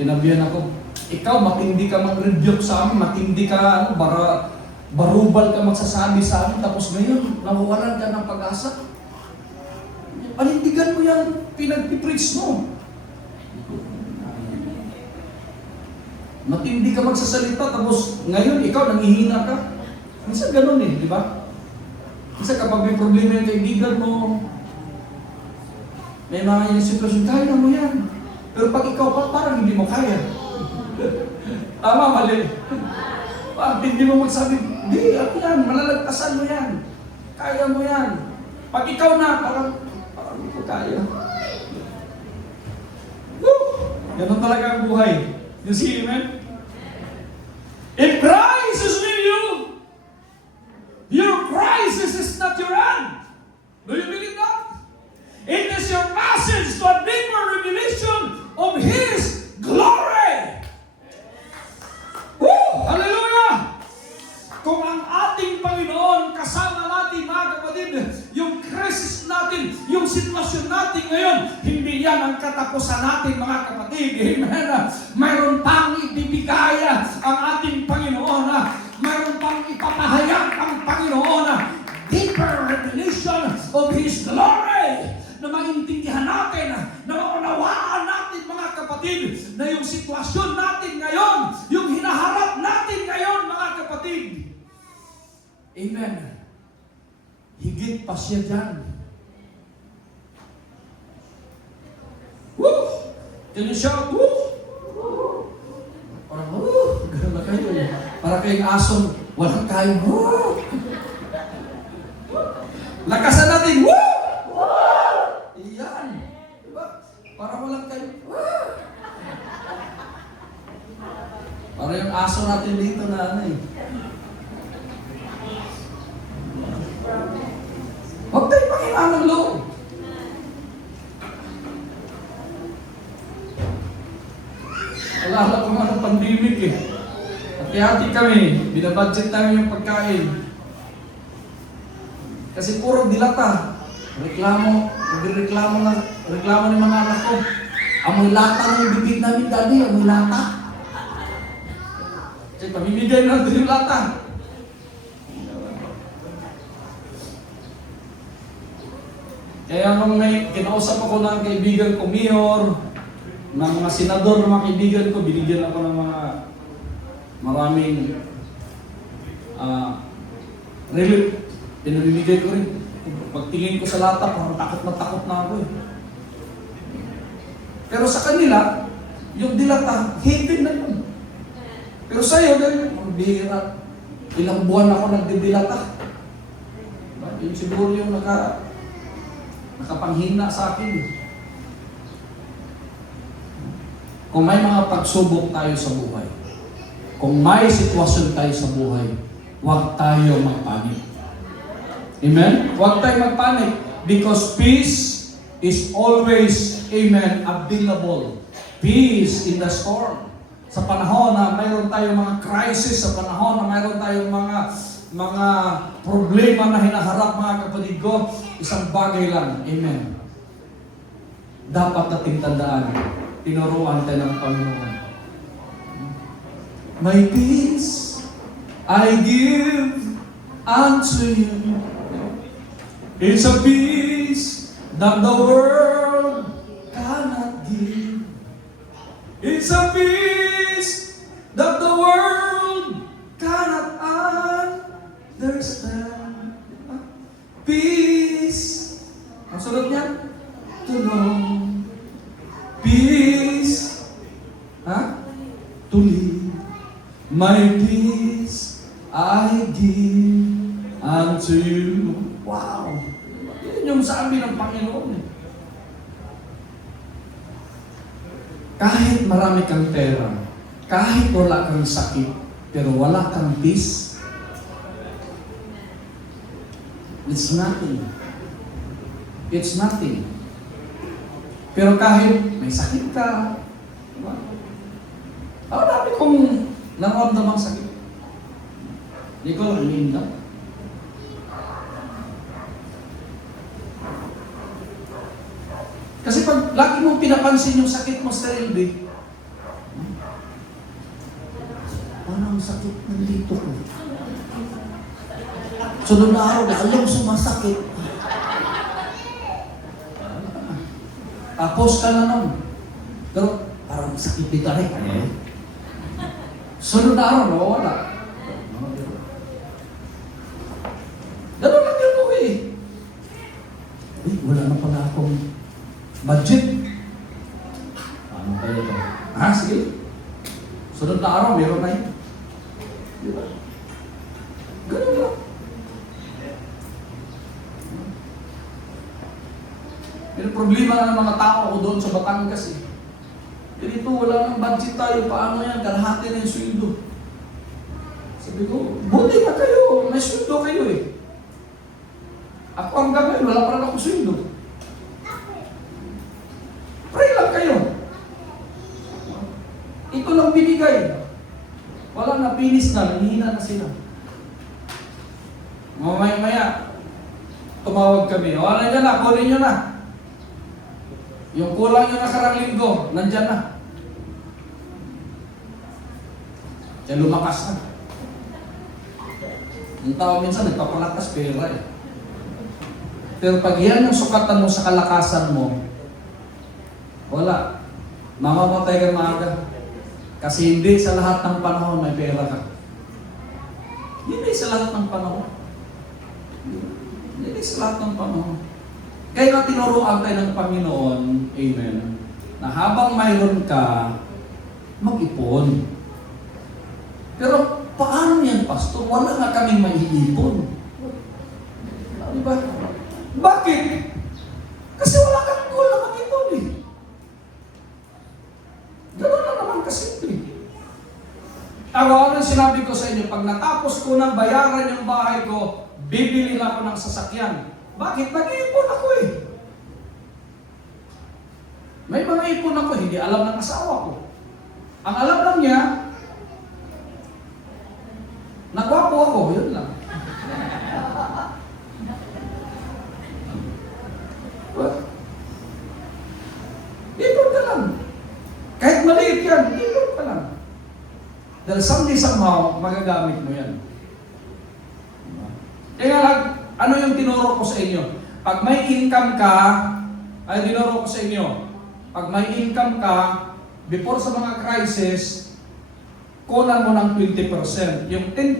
sinabihan ako, ikaw matindi ka mag-rebuke sa amin, matindi ka, barubal ka magsasabi sa amin, tapos ngayon, nawawalan ka ng pag-asa. Panindigan mo yan, pinag-preach mo. Matindi ka magsasalita, tapos ngayon, ikaw nangihina ka. Minsan ganun eh, di ba? Minsan kapag may problema yung kaibigan mo, may mga yung sitwasyon, kaya mo yan. Pero pag ikaw pa, parang hindi mo kaya. Tama, mali. Pag hindi mo magsabi, di, ako yan, malalagpasan mo yan. Kaya mo yan. Pag ikaw na, parang hindi ko kaya. Woo! Ganun talaga ang buhay. You see, amen? If Christ is with you, your crisis is not your end. Do you believe that? It is your passage to a deeper revelation of His glory. Woo! Hallelujah! Kung ang ating Panginoon kasama natin, mga kapatid, yung crisis natin, yung sitwasyon natin ngayon, hindi yan ang katapusan natin, mga kapatid. Amen. Mayroon pang ibibigay ang ating Panginoon. Mayroon pang ipapahayag ang Panginoon. Deeper revelation of His glory. Na maintindihan natin, na maunawaan natin, mga kapatid, na yung sitwasyon natin ngayon, yung hinaharap natin ngayon, mga kapatid. Amen. Higit pa siya dyan. Woo! Can you shout? Woo! Parang, woo! Ganun na kayo eh. Para kayong aso, walang kayo. Woo! Lakasan natin. Woo! Iyan. Diba? Para walang kayo. Woo! Para yung aso natin dito na ano eh. hati-hati kami, binabudget namin yung pagkain. Kasi puro dilata. Reklamo ng mga anak ko. Amoy lata ng bibig namin, Daddy, amoy lata. Kasi pamimigay na natin yung lata. Kaya nung may kinausap ako ng kaibigan ko, mayor, ng mga senador, ng mga kaibigan ko, binigyan ako ng mga maraming relief. Pinabibigay ko rin. Pagtingin ko sa lata, parang takot na ako eh. Pero sa kanila, yung dilata, haven na yun. Pero sa'yo, dahil, bihira, ilang buwan ako nagdidilata. Yun siguro yung nakapanghina sa akin. Kung may mga pagsubok tayo sa buhay, kung may sitwasyon tayo sa buhay, huwag tayo magpanik. Amen? Huwag tayo magpanik because peace is always, amen, available. Peace in the storm. Sa panahon na mayroon tayong mga crisis, sa panahon na mayroon tayong mga problema na hinaharap, mga kapatid ko, isang bagay lang, amen. Dapat nating tandaan, tinuruan tayo ng Panginoon. My peace I give unto you. It's a peace that the world cannot give. It's a peace that the world cannot understand. Peace. Ang sunod niya? To know. Peace. To live. My peace I give unto you. Wow! Yan yung sabi ng Panginoon eh. Kahit marami kang pera, kahit wala kang sakit, pero wala kang peace, it's nothing. It's nothing. Pero kahit may sakit ka, diba? Ako dami kong naramdamang sakit. Hindi ko lang ininda. Kasi pag lagi mong pinapansin yung sakit mo sa LB, parang sakit nandito ko. Sunod na araw, alam sumasakit. Tapos ka na nun. Pero parang sakit dito rin. Sunod na araw, wala. Ganun lang yun ko eh. Uy, wala na pala akong budget. Ano kayo ito? Sige. Sunod na araw, meron na yun. Diba? Ganun lang. Pero problema ng mga tao ko doon sa Batangas eh. Dito wala nang budget tayo. Paano yan? Kalahati na yung sweldo. Sabi ko, buti na kayo. May sweldo kayo eh. Ako hanggang ngayon, wala pa rin ako sweldo. Pray lang kayo. Ito lang binigay. Wala na, finish na, nanghihina na sila. Mamaya-maya, tumawag kami. O, nandiyan na, kunin nyo na. Yung kulang yung nakarang linggo, nandyan na. Kaya lumakas na. Yung tao minsan, nagpapalakas pera eh. Pero pag yan yung sukatan mo sa kalakasan mo, wala. Mamamatay ka maaga. Kasi hindi sa lahat ng panahon may pera ka. Hindi sa lahat ng panahon. Hindi sa lahat ng panahon. Kaya tinuruan tayo ng Panginoon, amen, na habang mayroon ka, mag-ipon. Pero paano yan, Pastor? Wala nga kaming maiipon. Diba? Bakit? Kasi wala kang goal na mag-ipon eh. Ganun lang naman kasimple. Ano ang sinabi ko sa inyo, pag natapos ko ng bayaran yung bahay ko, bibili na ako ng sasakyan. Bakit? Nag-iipon ako eh. May mga ipon ako, hindi alam ng asawa ko. Ang alam lang niya, Nagwapo ako, yun lang. Ipon ka lang. Kahit maliit yan, ipon ka lang. Dahil someday somehow, magagamit mo yan. Kaya lang, ano yung tinuro ko sa inyo? Pag may income ka, ay tinuro ko sa inyo, pag may income ka, before sa mga crisis, kunan mo ng 20%. Yung 10%,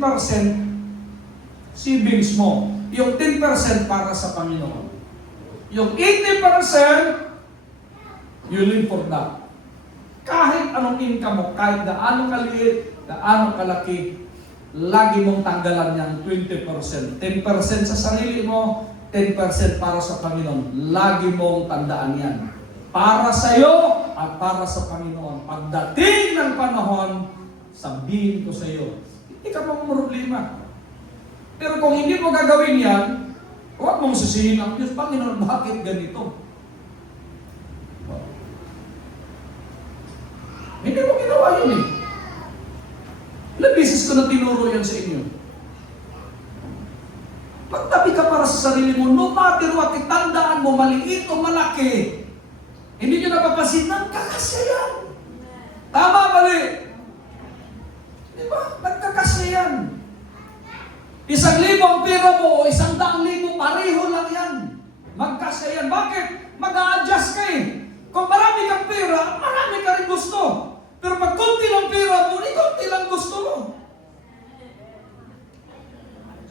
savings mo. Yung 10% para sa Panginoon. Yung 80%, you live for that. Kahit anong income mo, kahit gaano kaliit, gaano kalaki, lagi mong tanggalan yung 20%. 10% sa sarili mo, 10% para sa Panginoon. Lagi mong tandaan yan. Para sa iyo at para sa Panginoon. Pagdating ng panahon, sabihin ko sa iyo, hindi ka problema. Pero kung hindi mo gagawin yan, huwag mong sisihin ang Diyos, Panginoon, bakit ganito? Hindi mo ginawa yun eh. Ilang beses ko na tinuro yan sa inyo. Magtabi ka para sa sarili mo, no matter what, tandaan mo, maliit o malaki, hindi nyo napapasin, nagkakasya yan. Tama, mali. Di ba? Nagkakasya yan. 1,000 ang pera mo o 100,000, pareho lang yan. Magkasya yan. Bakit? Mag-a-adjust ka eh. Kung marami kang pera, marami ka rin gusto. Pero pag konti lang pera mo, konti lang gusto mo.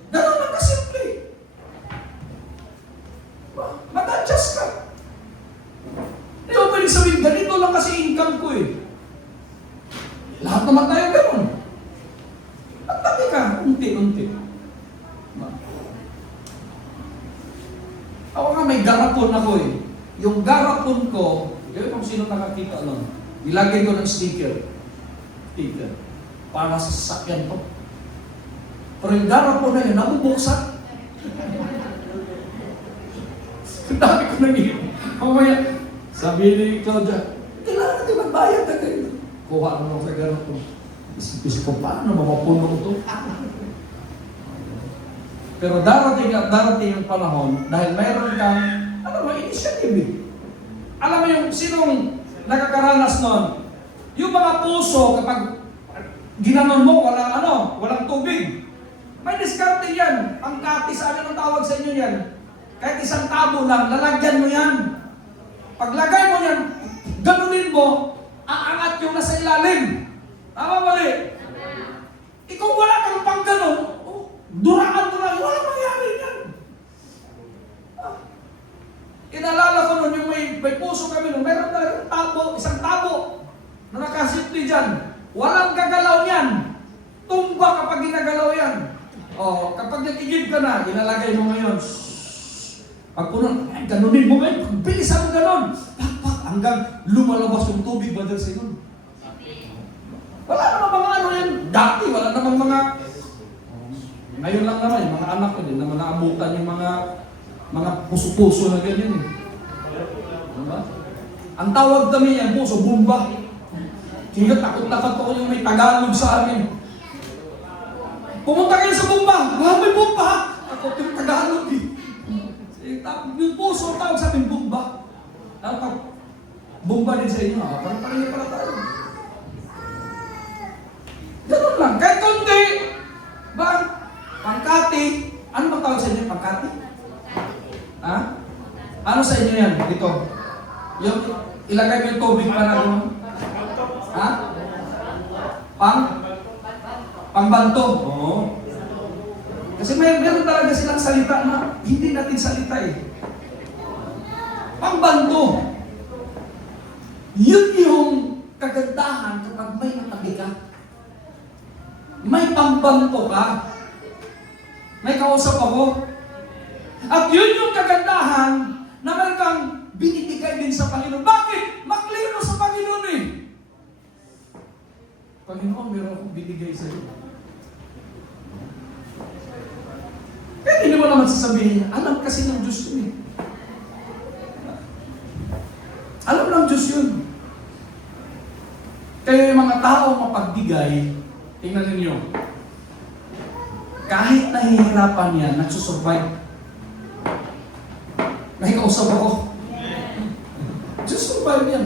Ganun lang kasimple. Mag-adjust ka. Hindi mo pwede sabihin, ganito lang kasi income ko eh. Lahat naman tayo ganun. Magtabi ka, unti-unti. Ako nga may garapon ako eh. Yung garapon ko, gawin kung sino nakakita nun, ilagay ko ng sticker. Sticker. Para sa sasakyan ko. Pero yung garapon na yun, nabubuksan. Dami ko nang iyo. Mamaya, sabi ni Claudia, kailangan natin magbayad na kayo. Kuha naman sa garapon. Isip ko, paano mapapuno ito? Pero darating at darating yung panahon, dahil mayroon kang, initiative eh. Alam mo yung sinong nakakaranas nun? Yung mga puso, kapag ginanon mo, walang tubig. May diskarte yan. Ang katis, ano ang tawag sa inyo yan? Kahit isang tabo lang, lalagyan mo yan. Paglagay mo yan, ganunin mo, aangat yung nasa ilalim. Tama mali? Ikaw wala kang pang ganon, duraan mo lang, walang mangyari yan. Inalala ko nun, yung may puso kami nun, mayroon talagang tabo, isang tabo na nakasipli dyan. Walang gagalaw yan. Tumba kapag ginagalaw yan. Kapag nagigib ka na, inalagay mo ngayon. Pag puno, ganunin mo ngayon, bilisan mo ganon. Pak, hanggang lumalabas yung tubig ba dyan sa inyo? Wala namang mga yan. Dati, wala namang mga... Ngayon lang naman, yung mga anak ko din, naman naabutan yung mga puso-puso na ganyan eh. Diba? Ang tawag namin yan, puso, bumba. Kaya takot-takot ako yung may Tagalog sa amin. Pumunta kayo sa bumba. May bumba. Ako yung Tagalog eh. Yung puso, tawag sa amin, bumba. Bumba din sa inyo. Parang pareho pala tayo. Ganun lang. Kahit kundi. Ba? Pangkati. Ano bang tawag sa inyo? Pangkati? Ha? Ano sa inyo yan? Dito. Yung ilagay mo yung tubig para doon. Ha? Pangbanto. Oo. Kasi meron talaga silang salita na hindi natin salita eh. Pangbanto. Yun yung kagandahan kapag may natabi ka. May pangbanto ka. May kausap ako. At yun yung kagandahan na meron kang binibigay din sa Panginoon. Bakit? Makliro sa Panginoon eh. Panginoon, meron akong binigay sa iyo. Kaya hindi mo naman sasabihin, alam kasi ng Diyos yun eh. Alam ng Diyos yun. Kaya yung mga tao mapagbigay, tingnan ninyo, kahit nahihirapan yan, nagsusurvive. Nakikausap ako. Nagsusurvive yan.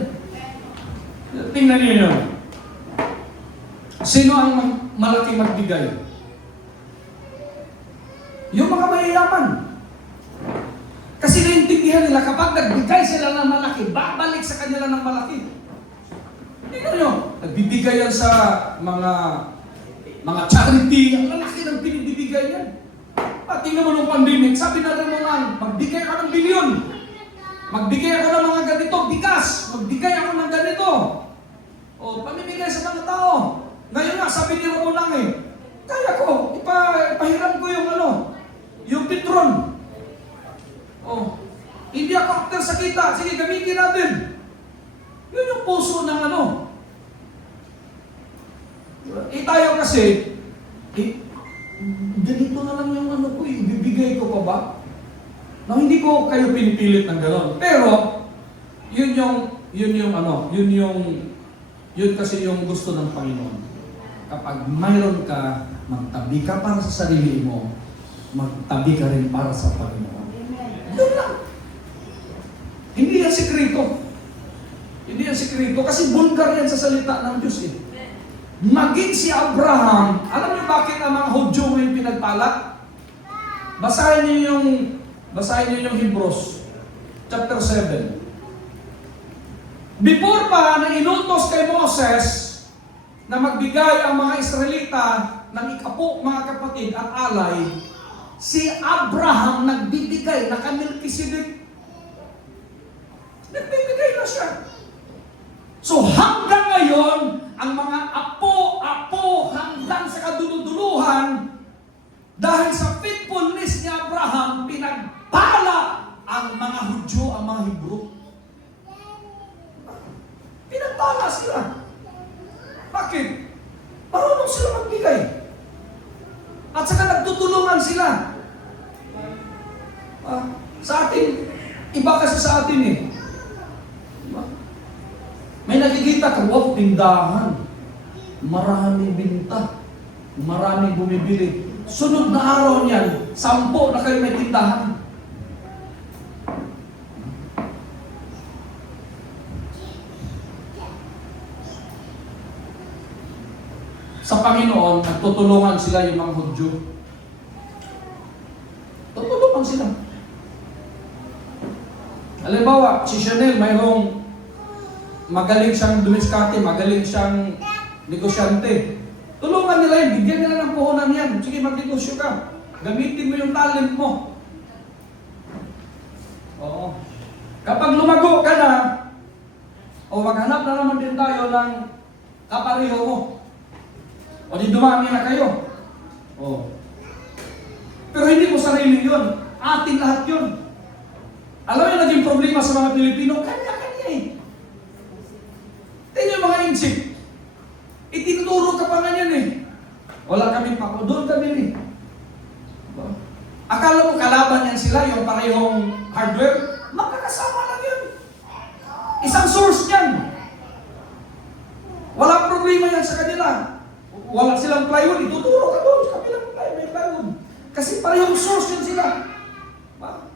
Tingnan niyo yun. Sino ang malaki magbigay? Yung mga mayayaman. Kasi naintindihan nila, kapag nagbigay sila ng malaki, babalik sa kanila ng malaki. Tingnan nyo, nagbibigay yan sa mga charity, ang lalaki ng pinibibigay yan. At tingnan mo nung pandemic, sabi na rin mo lang, magbigay ka ng bilyon. Magbigay ako ng mga ganito, bigas. Magbigay ako ng ganito. O, pamimigay sa mga tao. Ngayon nga, sabi ni Romo lang kaya ko, ipahiram ko yung Petron. O, hindi ako actor sa kita. Sige, gamitin natin. Yun yung puso ng tayo kasi, ganito na lang yung ibibigay ko pa ba? No, hindi ko kayo pinipilit ng gano'n. Pero, yun kasi yung gusto ng Panginoon. Kapag mayroon ka, magtabi ka para sa sarili mo, magtabi ka rin para sa Panginoon. Yun lang. Hindi yan sekreto. Hindi yan sekreto. Kasi bulgar yan sa salita ng Diyos Maging si Abraham, alam niyo bakit ang mga Hudyo ngayon pinagpala? Basahin niyo yung Hebrews, chapter 7. Before pa na inutos kay Moses na magbigay ang mga Israelita ng ikapo, mga kapatid, at alay, si Abraham nagbibigay na kay Melchizedek. Nagbibigay na siya. So hanggang ngayon, ang mga apo hanggang sa kaduduluhan, dahil sa faithfulness ni Abraham, pinagpala ang mga Hudyo, ang mga Hebrew. Pinagpala sila. Bakit? Marunong sila magbigay. At saka nagtutulungan sila. Sa atin, iba kasi sa atin May nakikita ka, tindahan. Maraming binta. Maraming bumibili. Sunod na araw niyan, 10 na kayo may tindahan. Sa Panginoon, nagtutulungan sila yung mga Hudyo. Tutulungan sila. Halimbawa, si Chanel, mayroong magaling siyang dumiskarte, magaling siyang negosyante. Tulungan nila yun, bigyan nila ng puhunan yan. Sige, magnegosyo ka. Gamitin mo yung talent mo. Oo. Kapag lumago ka na, maghanap na naman din tayo ng kapareho mo. O di dumami na kayo. Pero hindi mo sarili yun. Atin lahat yun. Alam mo yung naging problema sa mga Pilipino? Kanya-kanya Tingnan yung mga insik. Itinuturo ka pa nga yan Wala kami pa. Doon kami Akala mo kalaban yan sila, yung parehong hardware? Magkakasama lang yun. Isang source yan. Walang problema yan sa kanila. Wala silang plywood, ituturo ka doon. Kabilang may plywood. Kasi parehong source yun sila.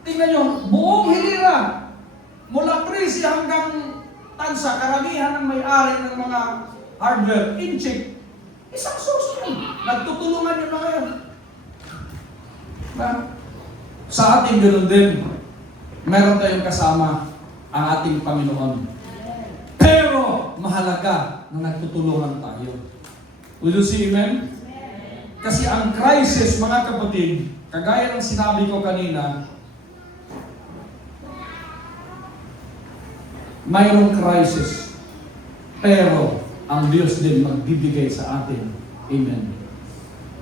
Tingnan nyo, buong hilira, mula 13 hanggang tansa, karamihan ng may-ari ng mga hardware, inchik, isang source yun. Nagtutulungan yung mga yun. Sa ating ganoon din, meron tayong kasama ang ating Panginoon. Pero mahalaga na nagtutulungan tayo. Will you see amen? Kasi ang crisis, mga kapatid, kagaya ng sinabi ko kanina, mayroong crisis. Pero ang Diyos din magbibigay sa atin. Amen.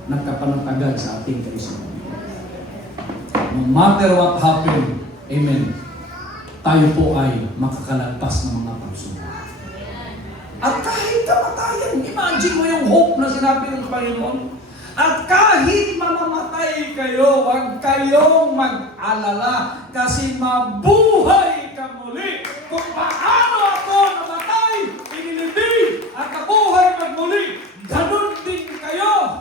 Nagkapanatagad sa ating kaisipan. No matter what happened, amen, tayo po ay makakalagpas ng mga pagsubok. At kahit kamatayan, imagine mo yung hope na sinabi ng Panginoon. At kahit mamamatay kayo, huwag kayong mag-alala kasi mabuhay ka muli. Kung paano ako namatay, inilibing at nabuhay magmuli, ganun din kayo.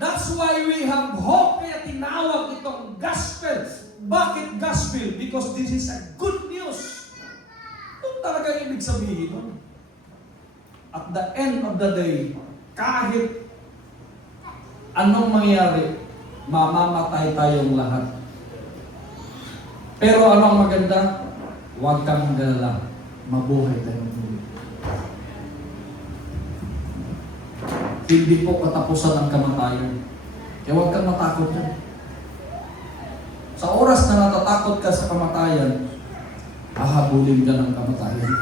That's why we have hope, kaya tinawag itong gospel. Bakit gospel? Because this is a good news. Kung talaga ibig sabihin nun. At the end of the day, kahit anong mangyari, mamamatay tayong lahat. Pero ano ang maganda? Huwag kang magalala. Mabuhay tayong muli. Hindi po katapusan ng kamatayan. Kaya huwag kang matakot yan. Sa oras na natatakot ka sa kamatayan, hahabulin ka ng kamatayan.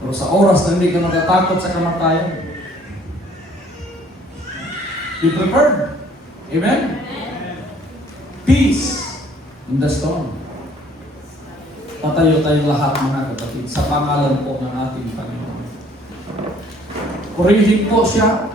Pero sa oras na hindi ka natatakot sa kamatayan, be prepared. Amen? Peace in the storm. Tatayo tayong lahat, mga kapatid, sa pangalan po ng ating Panginoon. Purihin po siya